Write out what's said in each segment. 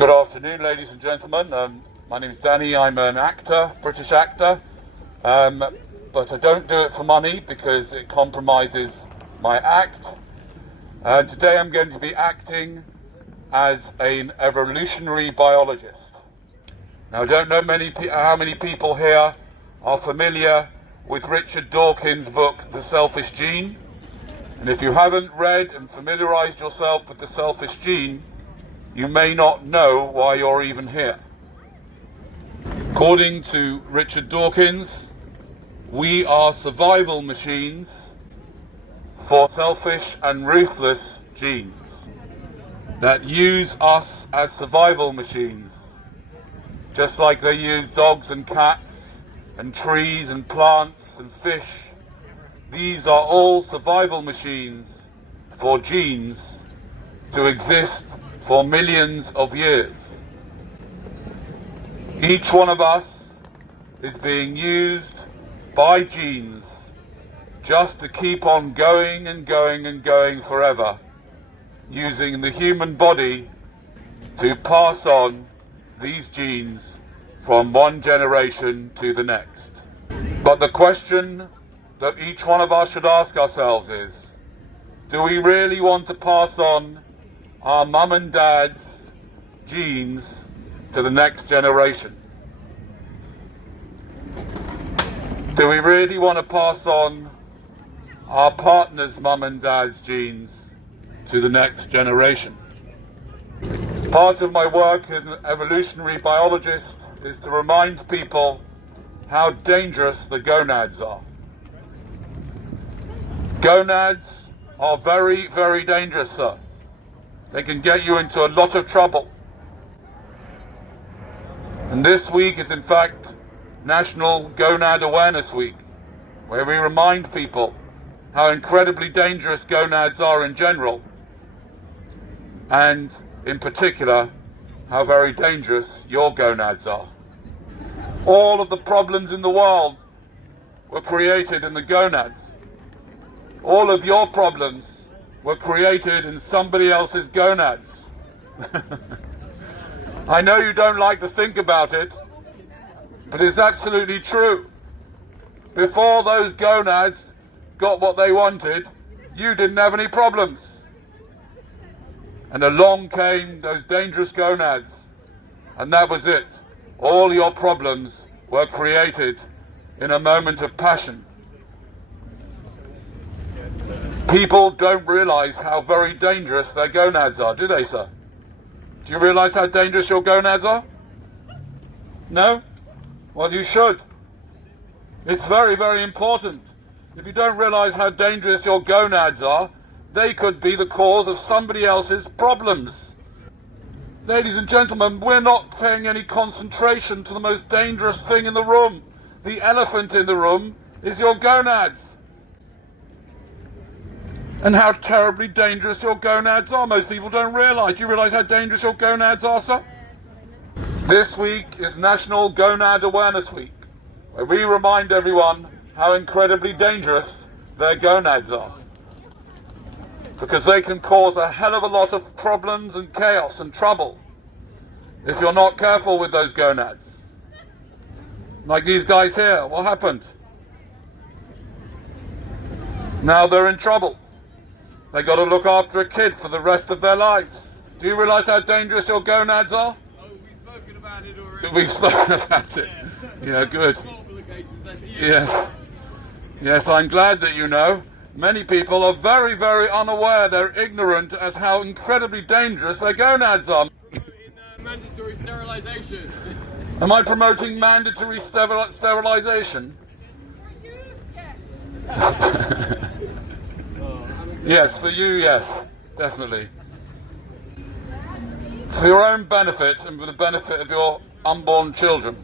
Good afternoon, ladies and gentlemen. My name is Danny. I'm an actor, British actor, but I don't do it for money because it compromises my act. Today I'm going to be acting as an evolutionary biologist. Now, I don't know how many people here are familiar with Richard Dawkins' book, The Selfish Gene. And if you haven't read and familiarized yourself with The Selfish Gene, you may not know why you're even here. According to Richard Dawkins, we are survival machines for selfish and ruthless genes that use us as survival machines, just like they use dogs and cats and trees and plants and fish. These are all survival machines for genes to exist for millions of years. Each one of us is being used by genes just to keep on going and going and going forever, using the human body to pass on these genes from one generation to the next. But the question that each one of us should ask ourselves is, do we really want to pass on our mum and dad's genes to the next generation? Do we really want to pass on our partner's mum and dad's genes to the next generation? Part of my work as an evolutionary biologist is to remind people how dangerous the gonads are. Gonads are very, very dangerous, sir. They can get you into a lot of trouble. And this week is in fact National Gonad Awareness Week, where we remind people how incredibly dangerous gonads are in general, and in particular how very dangerous your gonads are. All of the problems in the world were created in the gonads. All of your problems were created in somebody else's gonads. I know you don't like to think about it, but it's absolutely true. Before those gonads got what they wanted, you didn't have any problems. And along came those dangerous gonads, and that was it. All your problems were created in a moment of passion. People don't realize how very dangerous their gonads are, do they, sir? Do you realize how dangerous your gonads are? No? Well, you should. It's very, very important. If you don't realize how dangerous your gonads are, they could be the cause of somebody else's problems. Ladies and gentlemen, we're not paying any concentration to the most dangerous thing in the room. The elephant in the room is your gonads. And how terribly dangerous your gonads are. Most people don't realize. Do you realize how dangerous your gonads are, sir? This week is National Gonad Awareness Week, where we remind everyone how incredibly dangerous their gonads are. Because they can cause a hell of a lot of problems and chaos and trouble if you're not careful with those gonads. Like these guys here, what happened? Now they're in trouble. They got to look after a kid for the rest of their lives. Do you realize how dangerous your gonads are? Oh, we've spoken about it already. We've spoken about it. Yeah, good. Yes. Yes, I'm glad that you know. Many people are very, very unaware. They're ignorant as how incredibly dangerous their gonads are. Mandatory sterilisation. Am I promoting mandatory sterilisation? Yes, for you, yes, definitely. For your own benefit and for the benefit of your unborn children.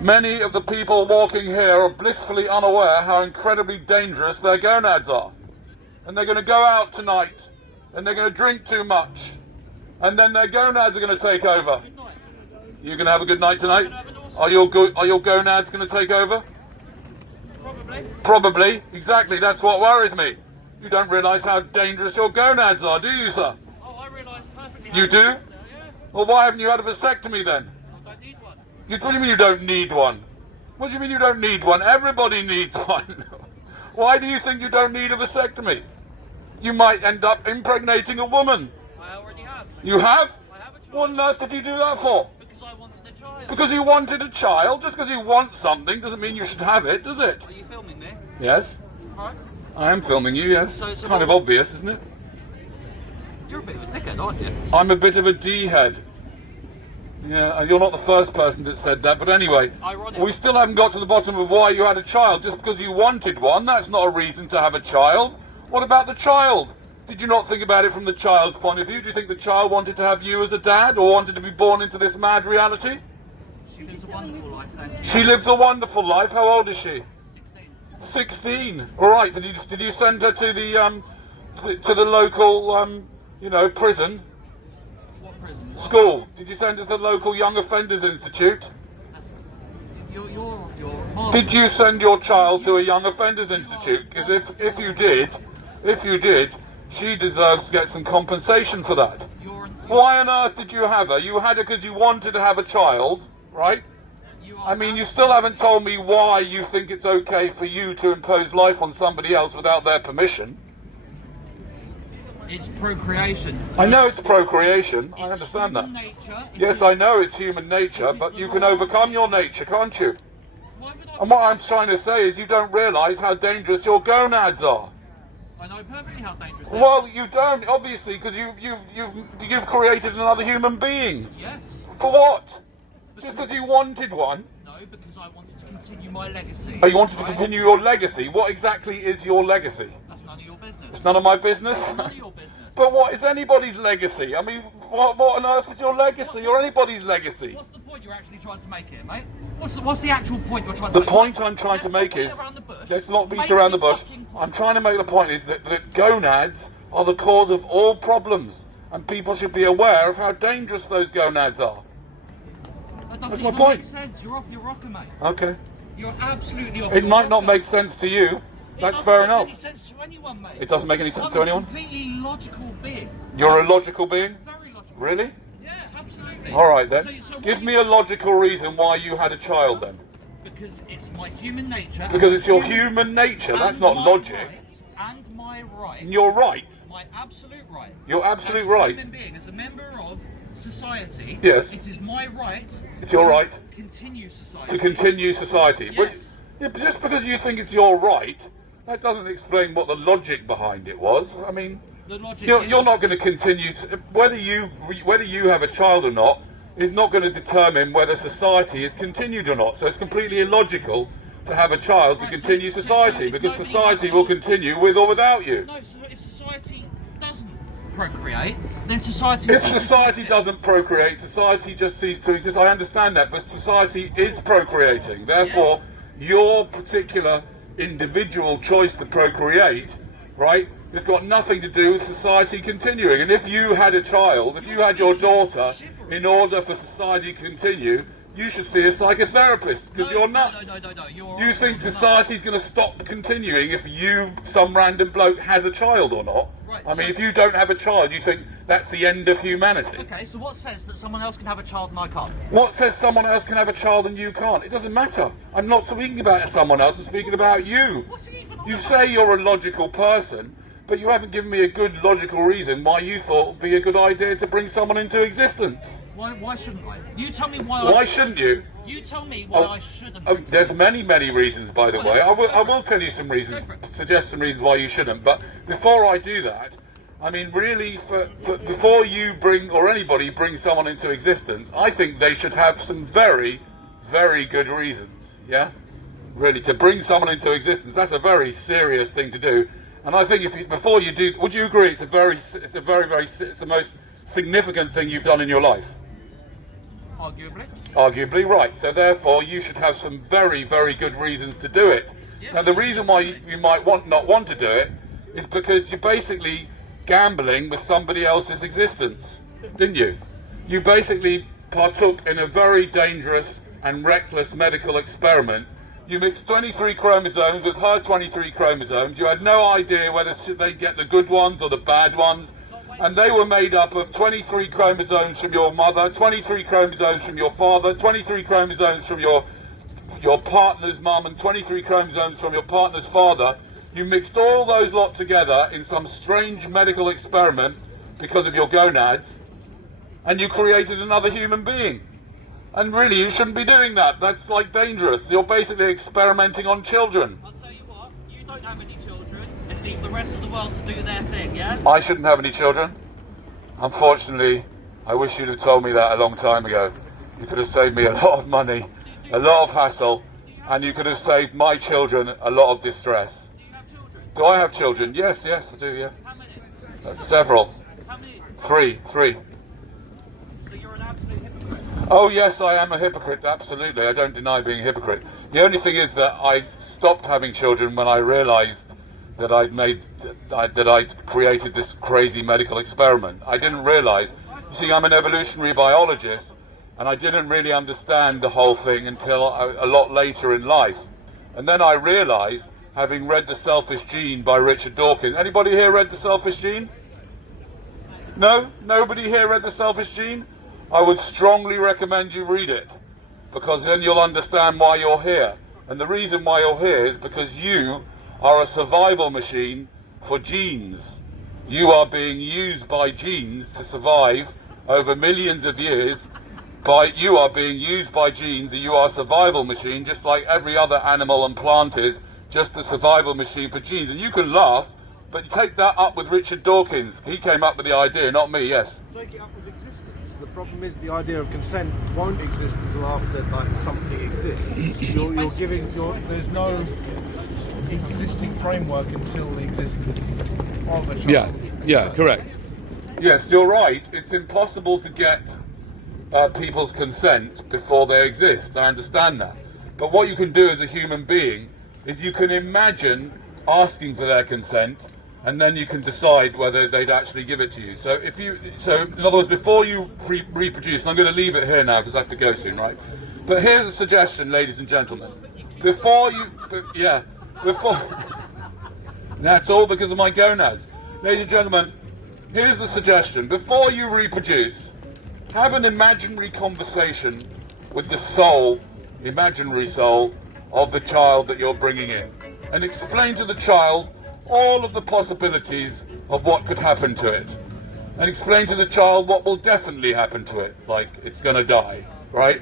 Many of the people walking here are blissfully unaware how incredibly dangerous their gonads are. And they're going to go out tonight and they're going to drink too much. And then their gonads are going to take over. You going to have a good night tonight? Are your gonads going to take over? Probably. Exactly. That's what worries me. You don't realise how dangerous your gonads are, do you, sir? Oh, I realise perfectly. You do? Well, why haven't you had a vasectomy then? I don't need one. What do you mean you don't need one? What do you mean you don't need one? Everybody needs one. Why do you think you don't need a vasectomy? You might end up impregnating a woman. I already have. You have? I have a child. What on earth did you do that for? Because I wanted a child. Because you wanted a child? Just because you want something doesn't mean you should have it, does it? Are you filming me? Yes. Right. I am filming you, yes. So it's what- kind of obvious, isn't it? You're a bit of a dickhead, aren't you? I'm a bit of a D-head. Yeah, you're not the first person that said that, but anyway, Ironic. we still haven't got to the bottom of why you had a child. Just because you wanted one, that's not a reason to have a child. What about the child? Did you not think about it from the child's point of view? Do you think the child wanted to have you as a dad, or wanted to be born into this mad reality? She lives a wonderful life then. She lives a wonderful life. How old is she? 16. 16. All right. Did you send her to the local prison? What prison? What? School. Did you send her to the local Young Offenders Institute? That's, you're off your mind. Did you send your child to a Young Offenders Institute? Because if you did, she deserves to get some compensation for that. Why on earth did you have her? You had her because you wanted to have a child, right? I mean, you still haven't told me why you think it's okay for you to impose life on somebody else without their permission. It's procreation. I know it's procreation. I It's understand that. human nature. It Yes, is- I know it's human nature, it is but the you can law. overcome your nature, can't you? Why would I? And what I'm trying to say is you don't realise how dangerous your gonads are. I know perfectly how dangerous they are. Well, you don't, obviously, because you've created another human being. Yes. For what? Just because you wanted one? No, because I wanted to continue my legacy. Oh, you wanted to right? continue your legacy. What exactly is your legacy? That's none of your business. It's none of my business. None of your business. But what is anybody's legacy? I mean, what on earth is your legacy or anybody's legacy? What's the point you're actually trying to make here, mate? What's the actual point you're trying The to make? point I'm trying to Let's make not is, beat around the bush. let's not beat Make around the the bush. fucking point. I'm trying to make the point is that gonads are the cause of all problems, and people should be aware of how dangerous those gonads are. That doesn't That's my even point. make sense. You're off your rocker, mate. Okay. You're absolutely off It your might not rocker. make sense to you. It That's doesn't fair make enough. any sense to anyone, mate. It doesn't make any sense I'm to anyone? a completely logical being. You're a logical being? Very logical. Really? Yeah, absolutely. All right then. So Give why- me a logical reason why you had a child then. Because it's my human nature. Because it's your human nature. That's and not my logic. rights, and my right. And you're right. My absolute right. You're absolute as right. a human being, as a member of society. Yes. It is my right. It's your to right. Continue society. To continue society. Yes. But just because you think it's your right, that doesn't explain what the logic behind it was. I mean, The logic you're is, not going to continue to, whether you have a child or not is not going to determine whether society is continued or not. So it's completely illogical to have a child to Right, continue so society, if because nobody society has to- will continue with or without you. No, so if society doesn't procreate, then society. If ceases to society exist. doesn't procreate, society just ceases to exist. I understand that, but society is procreating. Therefore, your particular individual choice to procreate, right, it's got nothing to do with society continuing. And if you had a child, if you had your daughter, in order for society to continue, you should see a psychotherapist, because you're nuts. No. You think society's going to stop continuing if some random bloke, has a child or not? Right, I mean, so- if you don't have a child, you think that's the end of humanity. Okay, so what says that someone else can have a child and I can't? What says someone else can have a child and you can't? It doesn't matter. I'm not speaking about someone else, I'm speaking about you. What's he even on You about? say you're a logical person, but you haven't given me a good logical reason why you thought it would be a good idea to bring someone into existence. Why shouldn't I? You tell me why. Why shouldn't you? You tell me why Oh, I shouldn't. Oh, there's many reasons, by the Go way. ahead. I will tell you some reasons, Go for it. suggest some reasons why you shouldn't. But before I do that, I mean, really, before you bring, or anybody brings someone into existence, I think they should have some very, very good reasons. Yeah, really, to bring someone into existence, that's a very serious thing to do. And I think before you do, would you agree? It's the most significant thing you've done in your life. Arguably. Arguably, right. So therefore, you should have some very, very good reasons to do it. Yeah, Now, the reason why you might not want to do it is because you're basically gambling with somebody else's existence, didn't you? You basically partook in a very dangerous and reckless medical experiment. You mixed 23 chromosomes with her 23 chromosomes. You had no idea whether they get the good ones or the bad ones. And they were made up of 23 chromosomes from your mother, 23 chromosomes from your father, 23 chromosomes from your partner's mum, and 23 chromosomes from your partner's father. You mixed all those lot together in some strange medical experiment because of your gonads, and you created another human being. And really, you shouldn't be doing that. That's like dangerous. You're basically experimenting on children. I'll tell you what, you don't have any children, and leave the rest of the world to do their thing, yeah? I shouldn't have any children. Unfortunately, I wish you'd have told me that a long time ago. You could have saved me a lot of money, a lot of hassle, and you could have saved my children a lot of distress. Do you have children? Do I have children? Yes, I do, yeah. How many? Several. How many? Three. So you're an absolute hypocrite. Oh yes, I am a hypocrite, absolutely. I don't deny being a hypocrite. The only thing is that I stopped having children when I realised that I'd created this crazy medical experiment. I didn't realise. You see, I'm an evolutionary biologist, and I didn't really understand the whole thing until a lot later in life. And then I realised, having read The Selfish Gene by Richard Dawkins. Anybody here read The Selfish Gene? No? Nobody here read The Selfish Gene? I would strongly recommend you read it, because then you'll understand why you're here. And the reason why you're here is because you are a survival machine for genes. You are being used by genes to survive over millions of years. You are being used by genes, and you are a survival machine, just like every other animal and plant is, just a survival machine for genes. And you can laugh, but take that up with Richard Dawkins. He came up with the idea, not me, yes. Take it up with existence. The problem is the idea of consent won't exist until after something exists. There's no existing framework until the existence of a child. Yeah, correct. Yes, you're right. It's impossible to get people's consent before they exist. I understand that. But what you can do as a human being is you can imagine asking for their consent, and then you can decide whether they'd actually give it to you. So in other words, before you reproduce, and I'm going to leave it here now because I have to go soon, right? But here's a suggestion, ladies and gentlemen. That's all because of my gonads. Ladies and gentlemen, here's the suggestion. Before you reproduce, have an imaginary conversation with the soul, imaginary soul, of the child that you're bringing in. And explain to the child all of the possibilities of what could happen to it. And explain to the child what will definitely happen to it, like it's going to die, right?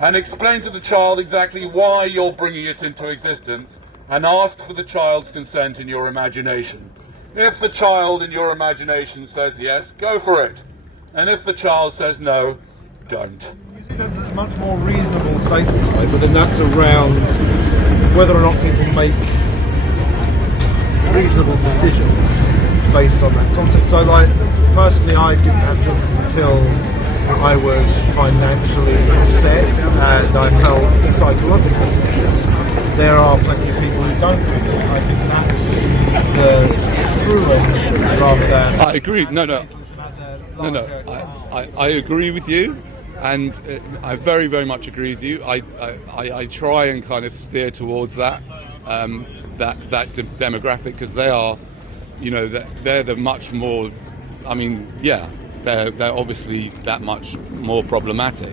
And explain to the child exactly why you're bringing it into existence, and ask for the child's consent in your imagination. If the child in your imagination says yes, go for it. And if the child says no, don't. That's a much more reasonable statement to make, but then that's around whether or not people make reasonable decisions based on that context. So, personally, I didn't have children until I was financially set and I felt psychologically set. There are plenty of people who don't do that. I think that's the true issue rather than... I agree. No. I agree with you, and I very, very much agree with you. I try and kind of steer towards that demographic, because they are, they're the much more. I mean, yeah, they're obviously that much more problematic.